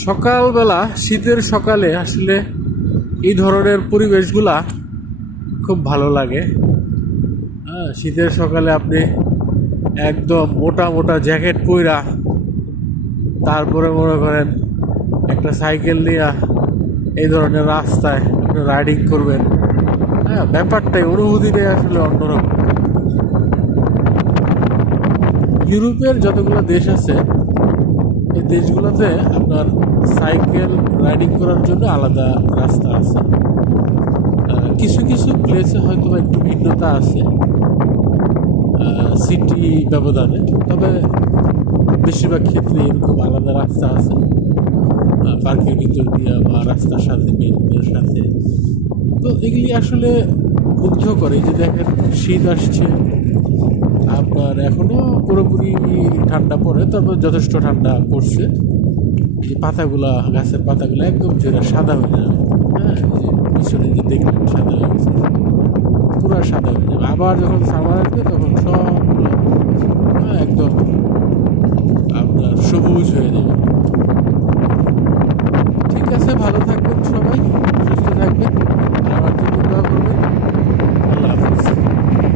সকালবেলা শীতের সকালে আসলে এই ধরনের পরিবেশগুলা খুব ভালো লাগে। হ্যাঁ, শীতের সকালে আপনি একদম মোটা মোটা জ্যাকেট পইরা তারপরে মনে করেন একটা সাইকেল নিয়ে এই ধরনের রাস্তায় আপনি রাইডিং করবেন। হ্যাঁ, ব্যাপারটাই অনুভূতিটাই আসলে অন্যরকম। ইউরোপের যতগুলো দেশ আছে এই দেশগুলোতে আপনার সাইকেল রাইডিং করার জন্য আলাদা রাস্তা আছে। কিছু কিছু প্লেসে হয়তো বা একটু ভিন্নতা আছে সিটি ব্যবধানে, তবে বেশিরভাগ ক্ষেত্রে এরকম আলাদা রাস্তা আছে পার্কের ভিতর দিয়ে বা রাস্তার সাথে মেন রোডের সাথে। তো এগুলি আসলে মুগ্ধ করে যে দেখেন শীত আসছে, আপনার এখনো পুরোপুরি ঠান্ডা পড়ে, তবে যথেষ্ট ঠান্ডা পড়ছে। এই পাতাগুলা, গাছের পাতাগুলো একদম যেটা সাদা হয়ে যাবে। হ্যাঁ, পিছনে যে দেখলেন সাদা হয়ে গেছে, পুরো সাদা হয়ে যাবে। আবার যখন সামার আসবে তখন সবগুলো একদম আপনার সবুজ হয়ে যাবে। ঠিক আছে, ভালো থাকবেন সবাই।